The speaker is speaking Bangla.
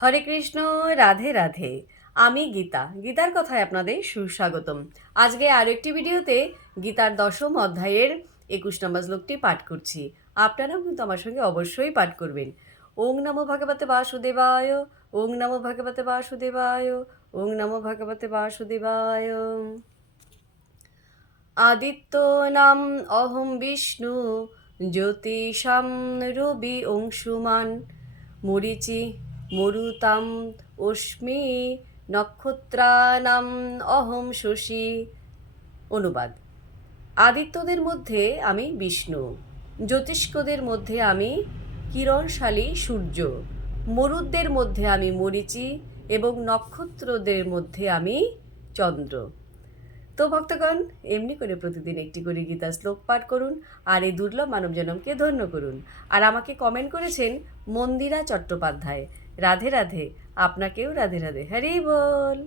হরে কৃষ্ণ, রাধে রাধে। আমি গীতা। গীতার কথায় আপনাদের সুস্বাগতম। আজকে আরেকটি ভিডিওতে গীতার ১০ম অধ্যায়ের ২১ নম্বর শ্লোকটি পাঠ করছি। আপনারাও কিন্তু আমার সঙ্গে অবশ্যই পাঠ করবেন। ওং নমো ভগবতে বাসুদেবায়, ওং নমো ভগবতে বাসুদেবায়, ওং নমো ভগবতে বাসুদেবায়। আদিত্যনাম অহং বিষ্ণু, জ্যোতিষাম রবি অংশুমান, মরিচি মরুতাম অস্মি, নক্ষত্রানাম অহং শশী। অনুবাদ: আদিত্যদের মধ্যে আমি বিষ্ণু, জ্যোতিষ্কদের মধ্যে আমি কিরণশালী সূর্য, মরুদ্দের মধ্যে আমি মরিচি এবং নক্ষত্রদের মধ্যে আমি চন্দ্র। তো ভক্তগণ, এমনি করে প্রতিদিন একটি করে গীতা শ্লোক পাঠ করুন আর এই দুর্লভ মানবজনমকে ধন্য করুন। আর আমাকে কমেন্ট করেছেন মন্দিরা চট্টোপাধ্যায়। রাধে রাধে। আপনাকেও রাধে রাধে। হরি বল।